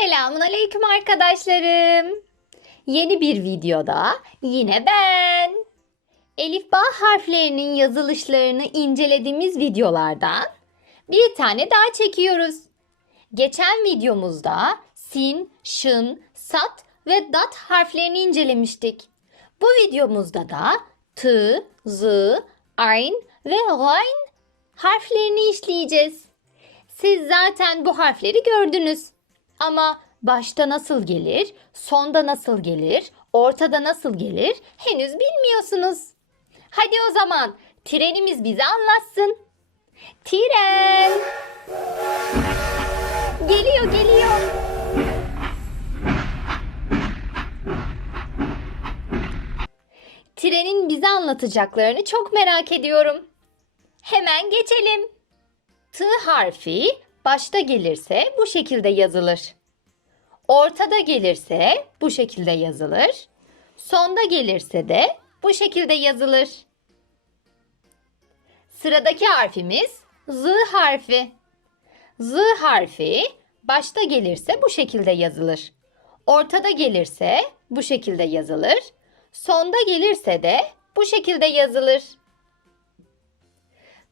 Selamun aleyküm arkadaşlarım. Yeni bir videoda yine ben. Elif Bağ harflerinin yazılışlarını incelediğimiz videolardan bir tane daha çekiyoruz. Geçen videomuzda sin, şın, sat ve dat harflerini incelemiştik. Bu videomuzda da t, z, ayn ve gayn harflerini işleyeceğiz. Siz zaten bu harfleri gördünüz. Ama başta nasıl gelir, sonda nasıl gelir, ortada nasıl gelir henüz bilmiyorsunuz. Hadi o zaman trenimiz bize anlatsın. Tren. Geliyor, geliyor. Trenin bize anlatacaklarını çok merak ediyorum. Hemen geçelim. T harfi başta gelirse bu şekilde yazılır. Ortada gelirse bu şekilde yazılır. Sonda gelirse de bu şekilde yazılır. Sıradaki harfimiz Z harfi. Z harfi başta gelirse bu şekilde yazılır. Ortada gelirse bu şekilde yazılır. Sonda gelirse de bu şekilde yazılır.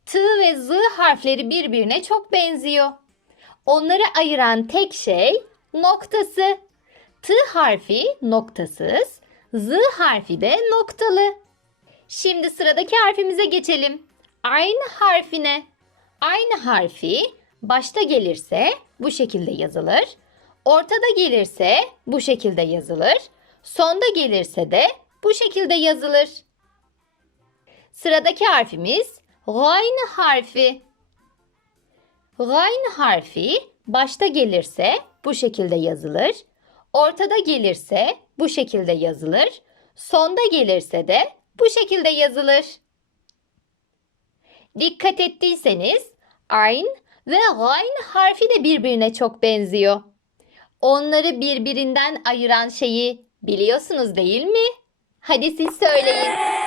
T ve Z harfleri birbirine çok benziyor. Onları ayıran tek şey noktası. T harfi noktasız, Z harfi de noktalı. Şimdi sıradaki harfimize geçelim. Aynı harfine. Aynı harfi başta gelirse bu şekilde yazılır. Ortada gelirse bu şekilde yazılır. Sonda gelirse de bu şekilde yazılır. Sıradaki harfimiz Gayn harfi. Gayn harfi başta gelirse bu şekilde yazılır. Ortada gelirse bu şekilde yazılır. Sonda gelirse de bu şekilde yazılır. Dikkat ettiyseniz ayn ve gayn harfi de birbirine çok benziyor. Onları birbirinden ayıran şeyi biliyorsunuz değil mi? Hadi siz söyleyin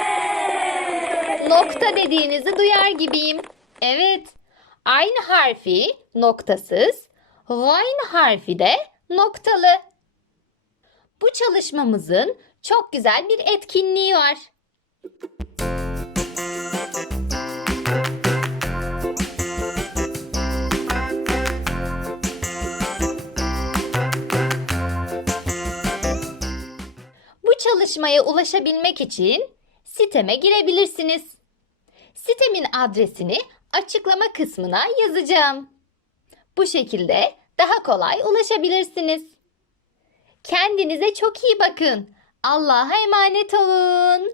nokta dediğinizi duyar gibiyim. Evet. Aynı harfi noktasız, gayn harfi de noktalı. Bu çalışmamızın çok güzel bir etkinliği var. Bu çalışmaya ulaşabilmek için siteme girebilirsiniz. Sitemin adresini açıklama kısmına yazacağım. Bu şekilde daha kolay ulaşabilirsiniz. Kendinize çok iyi bakın. Allah'a emanet olun.